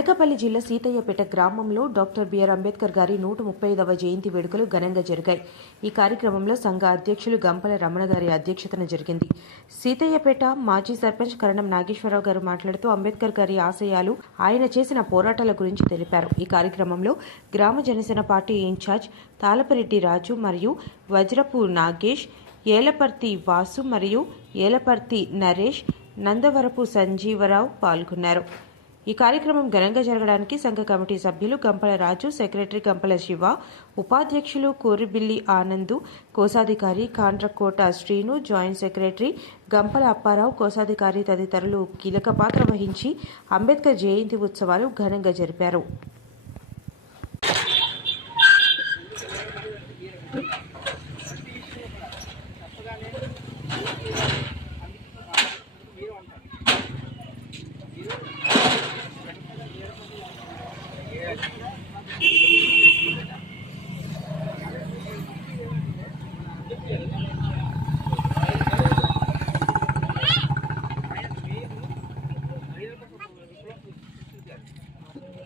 అనకాపల్లి జిల్లా సీతయ్యపేట గ్రామంలో doctor BR Ambedkar గారి 135వ జయంతి వేడుకలు ఘనంగా జరిగాయి. ఈ కార్యక్రమంలో సంఘ అధ్యక్షులు గంపల రమణ గారి అధ్యక్షతన జరిగింది. సీతయ్యపేట మాజీ సర్పంచ్ కరణం నాగేశ్వరరావు గారు మాట్లాడుతూ అంబేద్కర్ గారి ఆశయాలు, ఆయన చేసిన పోరాటాల గురించి తెలిపారు. ఈ కార్యక్రమంలో గ్రామ జనసేన పార్టీ ఇన్ఛార్జ్ తాళపరెడ్డి రాజు మరియు వజ్రపు నాగేష్, ఏలపర్తి వాసు మరియు ఏలపర్తి నరేష్, నందవరపు సంజీవరావు పాల్గొన్నారు. ఈ కార్యక్రమం ఘనంగా జరగడానికి సంఘ కమిటీ సభ్యులు గంపల రాజు, సెక్రటరీ గంపల శివ, ఉపాధ్యక్షులు కోరిబిల్లి ఆనందు, కోశాధికారి కాండ్రకోట శ్రీను, జాయింట్ సెక్రటరీ గంపల అప్పారావు, కోశాధికారి తదితరులు కీలక పాత్ర వహించి అంబేద్కర్ జయంతి ఉత్సవాలు ఘనంగా జరిపారు.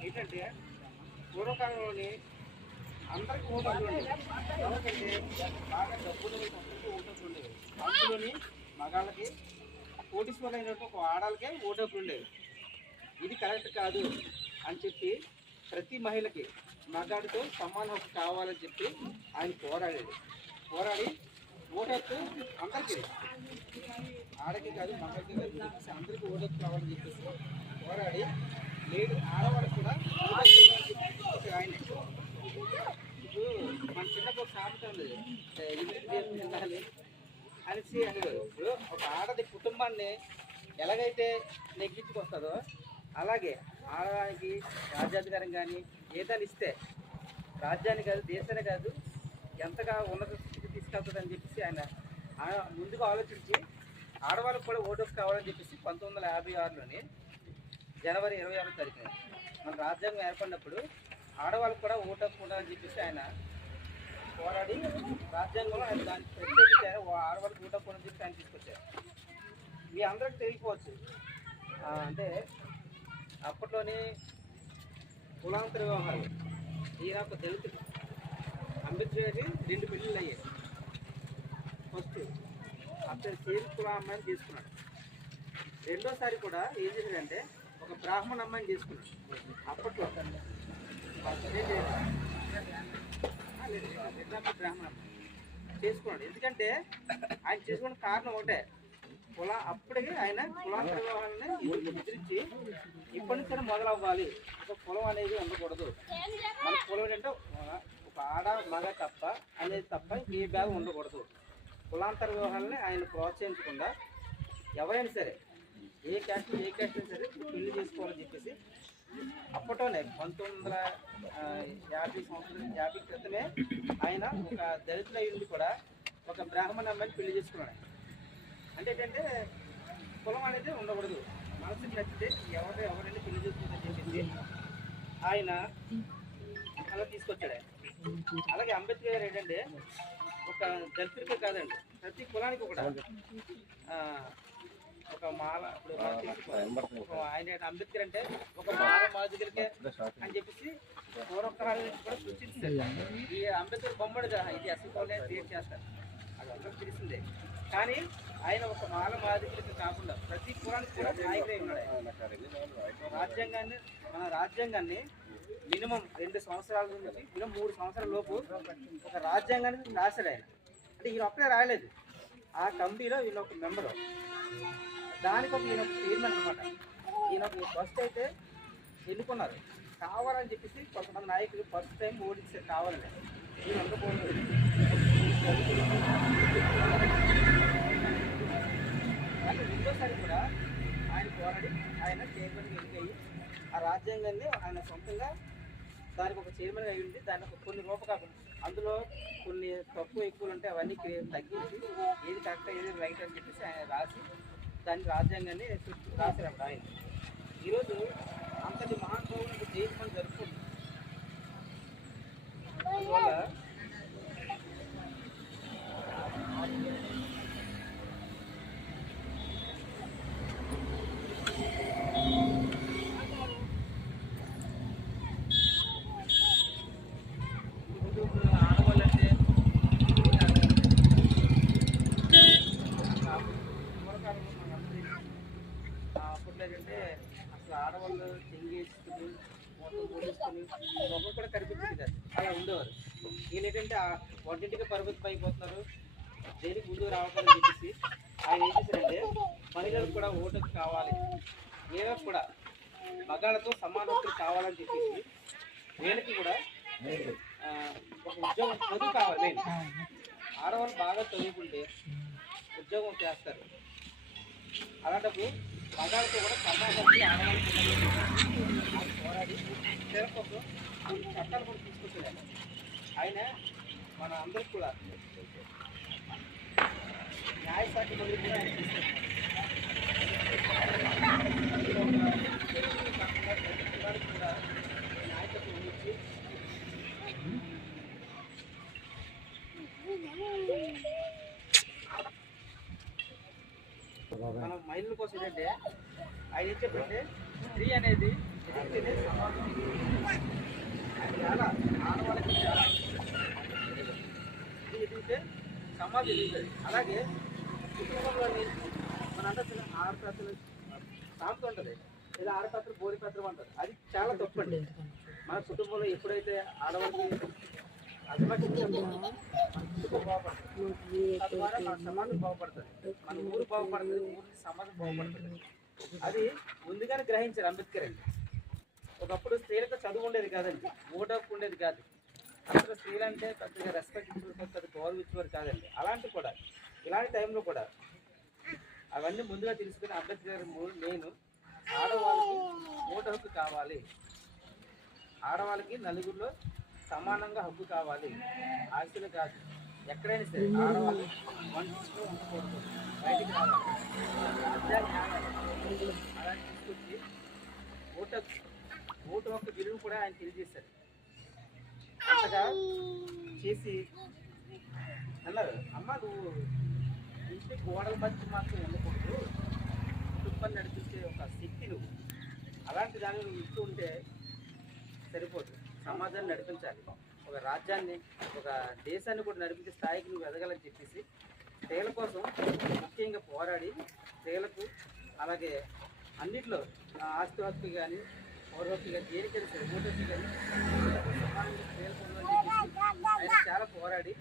ఏంటంటే పూర్వకాలంలోని అందరికీ ఓటర్లు ఉండేవి. ఎవరికంటే బాగా డబ్బులు ఓటర్లు ఉండేవి. అందులోని మగాళ్ళకి కోటీశ్వరులైనట్టు ఒక ఆడాలకే ఓటర్లు ఉండేవి. ఇది కరెక్ట్ కాదు అని చెప్పి ప్రతి మహిళకి మగాడితో సమాన హక్కు కావాలని చెప్పి ఆయన పోరాడి ఓటర్కు అందరికీ, ఆడకి కాదు మగడికి కాదు చెప్పేసి అందరికీ ఓటర్కు కావాలని చెప్పేసి పోరాడి లేడు ఆడవాళ్ళకి కూడా ఆయన ఇప్పుడు మన చిన్నప్పుడు సామెత ఉంది, వెళ్ళాలి అనేసి అనేవారు. ఇప్పుడు ఒక ఆడది కుటుంబాన్ని ఎలాగైతే నెగ్గించుకొస్తుందో అలాగే ఆడడానికి రాజ్యాధికారం కానీ ఏదైనా ఇస్తే రాజ్యాన్ని కాదు దేశాన్ని కాదు ఎంతగా ఉన్నత స్థితి తీసుకెళ్తుందని చెప్పేసి ఆయన ముందుగా ఆలోచించి ఆడవాళ్ళకు కూడా ఓటు కావాలని చెప్పేసి 1956లోని జనవరి 26వ తారీఖున మన రాజ్యాంగం ఏర్పడినప్పుడు ఆడవాళ్ళకు కూడా ఓటు హక్కు ఉండాలని చెప్పేసి ఆయన పోరాడి రాజ్యాంగంలో ఆయన దానికి ప్రత్యేకించి ఆడవాళ్ళకి ఓటు హక్కు ఉండాలని చెప్పి ఆయన తీసుకొచ్చారు. మీ అందరికీ తెలియకపోవచ్చు, అంటే అప్పట్లోనే కులాంతర వ్యవహారాలు, ఈయన ఒక దళితుడు. అంబేద్కర్ 2 పెళ్ళిళ్ళు అయ్యాయి. ఫస్ట్ అతను సేమ్ కుల అమ్మాయిని తీసుకున్నాడు. రెండోసారి కూడా ఏం చేశాడంటే ఒక బ్రాహ్మణ అమ్మాయిని చేసుకున్నాడు. అప్పట్లో బ్రాహ్మణ అమ్మాయి చేసుకున్నాడు. ఎందుకంటే ఆయన చేసుకున్న కారణం ఒకటే, అప్పటికి ఆయన కులాంతర వ్యవహారాన్ని ఎదిరించి ఇప్పటి నుంచి మొదలవ్వాలి. ఒక కులం అనేది ఉండకూడదు. మన కులం ఏంటంటే ఒక ఆడ మగ తప్ప అనేది తప్ప ఏ భేదం ఉండకూడదు. కులాంతర వ్యవహారాన్ని ఆయన ప్రోత్సహించకుండా ఎవరైనా సరే ఏ క్యాస్ట్ అయినా సరే పెళ్లి చేసుకోవాలని చెప్పేసి అప్పట్లోనే 1950 క్రితమే ఆయన ఒక దళితుల నుండి కూడా ఒక బ్రాహ్మణ అమ్మాయిని పెళ్లి చేసుకున్నాడు. అంటే ఏంటంటే కులం అనేది ఉండకూడదు, మనసుకి నచ్చితే ఎవరైనా పెళ్లి చేసుకుందని చెప్పేసి ఆయన అలా తీసుకొచ్చాడు. అలాగే అంబేద్కర్ గారు ఏంటంటే ఒక దళితుడికే కాదండి, ప్రతి కులానికి కూడా ఒక మాల, ఇప్పుడు ఆయన అంబేద్కర్ అంటే ఒక మాల మాదిరికే అని చెప్పేసి పూర్వకాలం నుంచి కూడా సూచించారు. ఈ అంబేద్కర్ బొమ్మడు ఇది అసలు క్రియేట్ చేస్తారు, అది అందరికి తెలిసిందే. కానీ ఆయన ఒక మాల మాదిరికే కాకుండా ప్రతి కులానికి కూడా నాయకుడై ఉన్నాడు. మన రాజ్యాంగాన్ని మినిమం 2 సంవత్సరాల నుంచి మినిమం 3 సంవత్సరాల లోపు ఒక రాజ్యాంగాన్ని రాశాడు ఆయన. అంటే ఈయన ఒక్కడే రాయలేదు, ఆ కమిటీలో ఈయన ఒక మెంబరు, దానికి ఒక ఈయన చైర్మన్ అనమాట. ఈయన ఫస్ట్ అయితే ఎన్నుకున్నారు కావాలని చెప్పేసి కొంతమంది నాయకులు ఫస్ట్ టైం ఓడించారు కావాలని. ఈయన ఉండకూడదు, కానీ రెండోసారి కూడా ఆయన పోరాడి ఆయన చైర్మన్గా ఎన్నికయ్యి ఆ రాజ్యాంగాన్ని ఆయన సొంతంగా దానికి ఒక చైర్మన్గా అయ్యి ఉండి దానికి కొన్ని రూపకాలు, అందులో కొన్ని తక్కువ ఎక్కువలు ఉంటే అవన్నీ తగ్గించి ఏది కరెక్ట్ ఏది రైట్ అని చెప్పేసి ఆయన రాసి దాని రాజ్యాంగాన్ని రాశారు ఆయన. ఈరోజు అంతటి మహానుభావులకు జయంతి జరుపుకుంటుంది. అందువల్ల వీళ్ళు ఏంటంటే వంటింటికి పరిమితం అయిపోతున్నారు, దేనికి ముందుకు రావట్లేదని చెప్పేసి ఆయన ఏం చేశారంటే మహిళలకు కూడా ఓటు కావాలి, వీళ్ళకు కూడా మగాళ్ళతో సమాన హక్కులు కావాలని చెప్పేసి వీళ్ళకి కూడా ఒక ఉద్యోగం చదువు కావాలి. మెయిన్ ఆడవాళ్ళు బాగా చదువుకుంటే ఉద్యోగం చేస్తారు. అలాంటప్పుడు మగాళ్ళతో కూడా సమాన హక్కులు ఆడవాళ్ళకి పోరాడి స్త్రీల కోసం కొన్ని చట్టాలు కూడా తీసుకొచ్చారు. ఆయన మన అందరికి కూడా న్యాయశాఖ మంత్రి కూడా ఆయన తీసుకొచ్చారు. కూడా నాయకత్వం వహించి మనం మహిళల కోసం ఏంటంటే ఆయన ఏం చెప్పంటే స్త్రీ అనేది ఎదిగితేనే సమాజం అది చాలా ఆడవాళ్ళకి చాలా స్త్రీ ఎదిగితే సమాజం ఎదుగుతుంది. అలాగే కుటుంబంలోని మనందరూ ఆడపత్రులు సాంతం ఉంటుంది, లేదా ఆడపత్రులు బోధిపత్రం అంటారు. అది చాలా తప్పండి. మన కుటుంబంలో ఎప్పుడైతే ఆడవాళ్ళకి అసమర్థించామో మన కుటుంబం బాగుపడుతుంది, తద్వారా మన సమాజం బాగుపడుతుంది, మన ఊరు బాగుపడుతుంది, ఊరికి సమాజం బాగుపడుతుంది. అది ముందుగానే గ్రహించారు అంబేద్కర్ అండి. ఒకప్పుడు స్త్రీలకు చదువు ఉండేది కాదండి, ఓటు హక్కు ఉండేది కాదు, అసలు స్త్రీలు అంటే పెద్దగా రెస్పెక్ట్ ఇచ్చేవారు, పెద్ద గౌరవించేవారు కాదండి. అలాంటి కూడా ఇలాంటి టైంలో కూడా అవన్నీ ముందుగా తెలుసుకుని అంబేద్కర్ నేను ఆడవాళ్ళకి ఓటు హక్కు కావాలి, ఆడవాళ్ళకి నలుగురిలో సమానంగా హక్కు కావాలి, ఆస్తులు కాదు, ఎక్కడైనా సరే ఆడవాళ్ళు మనుషులో ఉండకూడదు, బయటికి రావాలి, అలా తీసుకొచ్చి ఓటు హక్కు విలువ కూడా ఆయన తెలియజేశారు. అంతగా చేసి అన్నారు, అమ్మ నువ్వు ఇంటి గోడల మధ్య మాత్రం ఉండకూడదు, కుటుంబాన్ని నడిపించే ఒక శక్తి నువ్వు, అలాంటి దాన్ని నువ్వు ఇస్తూ ఉంటే సరిపోదు, సమాజాన్ని నడిపించాలి, ఒక రాజ్యాన్ని ఒక దేశాన్ని కూడా నడిపించే స్థాయికి నువ్వు ఎదగాలని చెప్పేసి స్త్రీల కోసం ముఖ్యంగా పోరాడి స్త్రీలకు అలాగే అన్నింటిలో ఆస్తి హక్కు కానీ పౌర హక్కు కానీ దేనికైనా సరే ఓటు హక్కు కానీ సమానంగా స్త్రీలకు ఉందని చెప్పేసి ఆయన చాలా పోరాడి